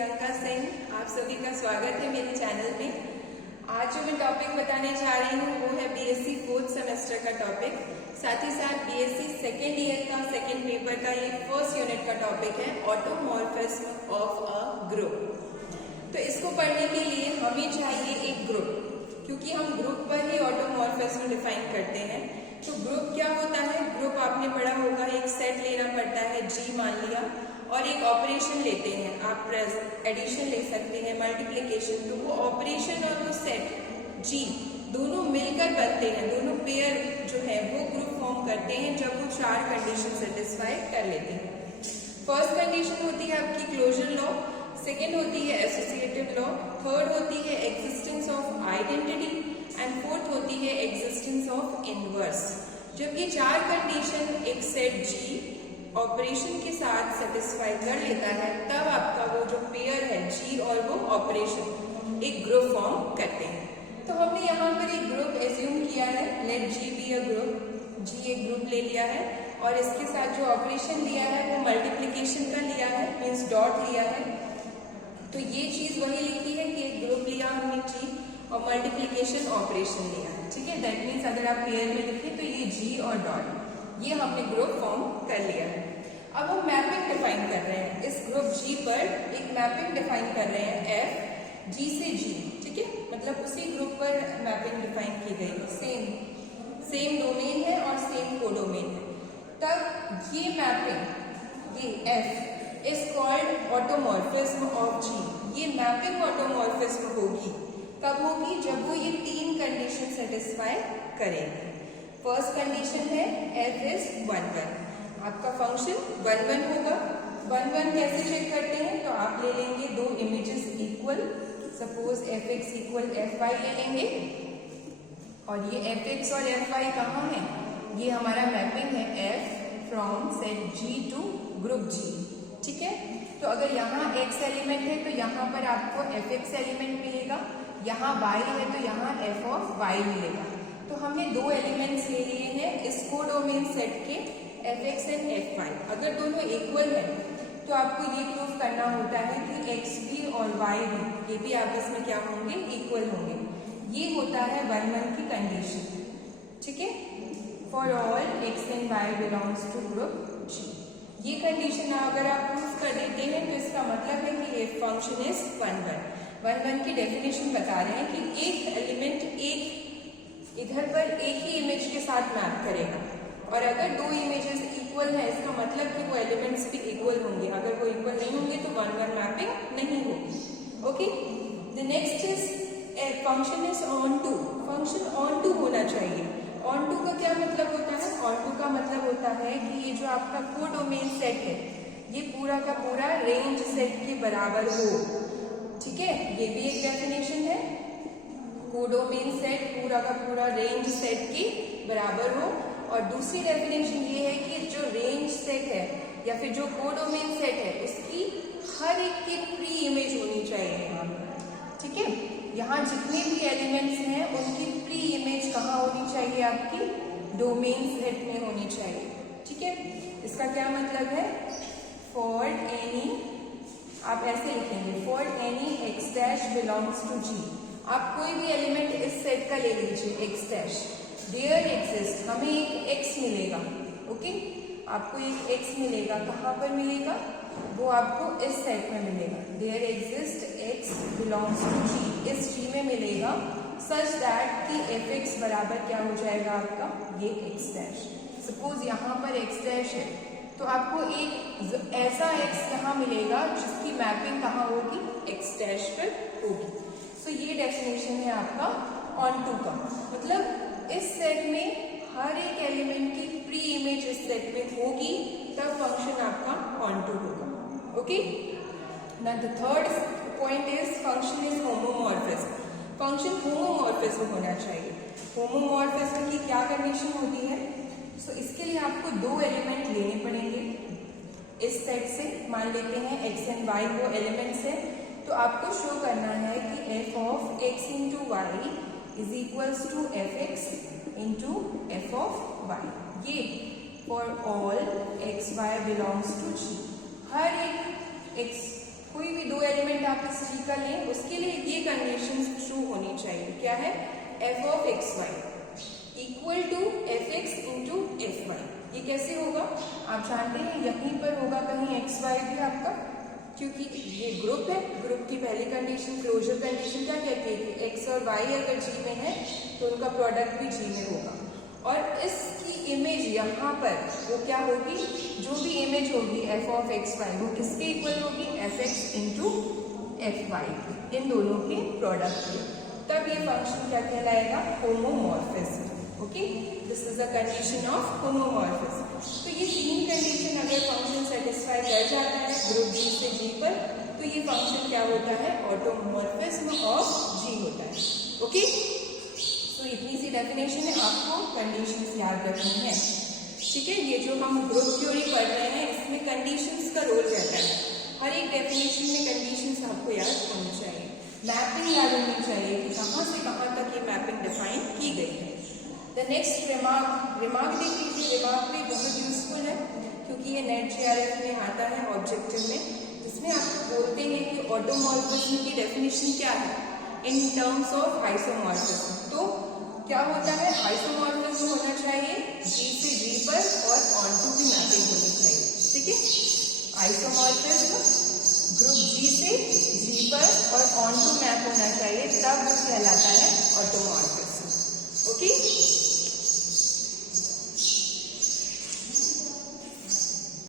प्रियंका सिंह, आप सभी का स्वागत है मेरे चैनल में। आज जो मैं टॉपिक बताने जा रही हूँ वो है बीएससी 4th सेमेस्टर का टॉपिक, साथ ही साथ बीएससी सेकेंड ईयर का सेकेंड पेपर का ये फर्स्ट यूनिट का टॉपिक है ऑटोमॉर्फिज्म ऑफ अ ग्रुप। तो इसको पढ़ने के लिए हमें चाहिए एक ग्रुप, क्योंकि हम ग्रुप पर ही ऑटोमॉर्फिज्म डिफाइन करते हैं। तो ग्रुप क्या होता है? ग्रुप आपने पढ़ा होगा, एक सेट लेना पड़ता है, जी मान लिया, और एक ऑपरेशन लेते हैं, आप एडिशन ले सकते हैं, मल्टीप्लिकेशन। तो वो ऑपरेशन और वो सेट जी दोनों मिलकर बनते हैं, दोनों पेयर जो है वो ग्रुप फॉर्म करते हैं जब वो चार कंडीशन सेटिस्फाई कर लेते हैं। फर्स्ट कंडीशन होती है आपकी क्लोजर लॉ, सेकेंड होती है एसोसिएटिव लॉ, थर्ड होती है existence of identity and fourth होती है एग्जिस्टेंस ऑफ इनवर्स। जब ये चार कंडीशन एक सेट जी ऑपरेशन के साथ सेटिस्फाई कर लेता है, तब आपका वो जो पेयर है जी और वो ऑपरेशन एक ग्रुप फॉर्म करते हैं। तो हमने यहाँ पर एक ग्रुप एज्यूम किया है, let G be a group, G एक ग्रुप ले लिया है और इसके साथ जो ऑपरेशन लिया है वो मल्टीप्लिकेशन का लिया है, मीन्स डॉट लिया है। तो ये चीज वही लिखती है कि एक ग्रुप लिया हमने जी और मल्टीप्लिकेशन ऑपरेशन लिया है, ठीक है। दैट मीन्स अगर आप पेयर में लिखें तो ये जी और डॉट, ये हमने ग्रुप फॉर्म कर लिया है। अब हम मैपिंग डिफाइन कर रहे हैं, इस ग्रुप जी पर एक मैपिंग डिफाइन कर रहे हैं, एफ जी से जी, ठीक है, मतलब उसी ग्रुप पर मैपिंग डिफाइन की गई है, सेम डोमेन है और सेम कोडोमेन है। तब ये मैपिंग, ये f is called automorphism of G. ये मैपिंग ऑटोमॉर्फिज्म होगी, कब होगी? जब वो ये तीन कंडीशन सेटिस्फाई करेगी। फर्स्ट कंडीशन है एफ इज 1-1, आपका फंक्शन 1-1 होगा। 1-1 कैसे चेक करते हैं? तो आप ले लेंगे दो images equal, suppose f x equal f y ले लेंगे, और ये एफ एक्स और एफ वाई कहाँ है? ये हमारा मैपिंग है f from set G to group G, ठीक है। तो अगर यहाँ एक्स एलिमेंट है तो यहाँ पर आपको एफ एक्स एलिमेंट मिलेगा, यहाँ वाई है तो यहाँ एफ ऑफ वाई मिलेगा। तो हमने दो एलिमेंट्स ले लिए हैं इस कोडोमेन सेट के, f x and f y. अगर दोनों इक्वल है तो आपको ये प्रूव करना होता है कि एक्स भी और वाई भी, ये भी आपस में क्या होंगे? इक्वल होंगे। ये होता है 1-1 की कंडीशन, ठीक है। For all x and y belongs to group G, ये कंडीशन अगर आप प्रूव कर देते हैं तो इसका मतलब है कि ये फंक्शन इज 1-1। 1-1 की डेफिनेशन बता रहे हैं कि एक एलिमेंट एक इधर पर एक ही इमेज के साथ मैप करेगा, और अगर दो इमेजेस इक्वल है इसका मतलब कि वो एलिमेंट्स भी इक्वल होंगे। अगर वो इक्वल नहीं होंगे तो 1-1 मैपिंग नहीं होगी। Okay, the next is function is onto. Function onto होना चाहिए। ऑन टू का क्या मतलब होता है? ऑन टू का मतलब होता है कि ये जो आपका कोडोमेन सेट है ये पूरा का पूरा रेंज सेट के बराबर हो, ठीक है। ये भी एक डेफिनेशन है, कोडोमेन सेट पूरा का पूरा रेंज सेट के बराबर हो। और दूसरी डेफिनेशन ये है कि जो रेंज सेट है या फिर जो कोडोमेन सेट है उसकी हर एक की प्री इमेज होनी चाहिए यहाँ पर, ठीक है। यहाँ जितने भी एलिमेंट्स हैं उनकी प्री इमेज कहाँ होनी चाहिए? आपकी डोमेन सेट में होनी चाहिए, ठीक है। इसका क्या मतलब है? फॉर एनी, आप ऐसे लिखेंगे, for any x dash belongs to G. आप कोई भी एलिमेंट इस सेट का ले लीजिए, एक्स डैश, देयर एग्जिस्ट, हमें एक एक्स मिलेगा, ओके। आपको एक एक्स मिलेगा, कहाँ पर मिलेगा? वो आपको इस सेट में मिलेगा, there exist x belongs to G, इस जी में मिलेगा, सच दैट कि एफ एक्स बराबर क्या हो जाएगा आपका? ये एक्स डैश। सपोज यहाँ पर एक्स डैश है तो आपको एक ऐसा एक्स यहाँ मिलेगा जिसकी मैपिंग कहाँ होगी? एक्स डैश पर होगी। तो ये डेफिनेशन है आपका ऑन टू का, मतलब इस सेट में हर एक एलिमेंट की प्री इमेज इस सेट में होगी, तब फंक्शन आपका ऑन टू होगा, okay. Now the third point is function is homomorphism. Function homomorphism होना चाहिए। होमोमॉर्फिज्म की क्या कंडीशन होती है? सो इसके लिए आपको दो एलिमेंट लेने पड़ेंगे इस सेट से। मान लेते हैं एक्स एंड वाई वो एलिमेंट्स है, तो आपको शो करना है कि f of x into y is equals to f x into f of y. ये for all x y belongs to G, हर एक एक्स कोई भी दो एलिमेंट आप इस ट्री का लें, उसके लिए ये कंडीशन ट्रू होनी चाहिए। क्या है? F of x y equal to f x into f y. ये कैसे होगा? आप जानते हैं यहीं पर होगा कहीं एक्स वाई भी आपका, क्योंकि ये ग्रुप है। ग्रुप की पहली कंडीशन, क्लोजर कंडीशन क्या कहती है कि एक्स और वाई अगर जी में है तो उनका प्रोडक्ट भी जी में होगा। और इसकी इमेज यहाँ पर वो क्या होगी? जो भी इमेज होगी एफ ऑफ एक्स वाई वो किसके इक्वल होगी? F x into f y, इन दोनों के प्रोडक्ट के। तब ये फंक्शन क्या कहलाएगा? Homomorphism. Okay, this is a condition of homomorphism. तो ये तीन कंडीशन अगर फंक्शन सेटिस्फाई कर जाता है ग्रुप जी से जी पर, तो ये फंक्शन क्या होता है? ऑटोमॉर्फिज्म ऑफ जी होता है। ओके, तो इतनी सी डेफिनेशन है, आपको कंडीशंस याद रखनी है। ठीक है, ये जो हम ग्रुप थ्योरी पढ़ रहे हैं इसमें कंडीशंस का रोल रहता है। हर एक डेफिनेशन में कंडीशंस आपको याद होनी चाहिए, मैपिंग याद होनी चाहिए कि कहाँ से कहाँ तक ये मैपिंग डिफाइन की गई है। द नेक्स्ट रिमार्क देख लीजिए। रिमार्क भी बहुत यूजफुल है क्योंकि ये नेट जीआरएफ में आता है ऑब्जेक्टिव में, जिसमें आपको बोलते हैं कि ऑटोमॉर्फिज्म की डेफिनेशन क्या है इन टर्म्स ऑफ आइसोमॉर्फिज्म। तो क्या होता है? आइसोमॉर्फिज्म होना चाहिए जी से जी पर और ऑनटू की मैपिंग होनी चाहिए। ठीक है, आइसोमॉर्फिज्म ग्रुप जी से जी पर और ऑनटू मैप होना चाहिए, तब वो कहलाता है ऑटोमॉर्फिज्म। ओके।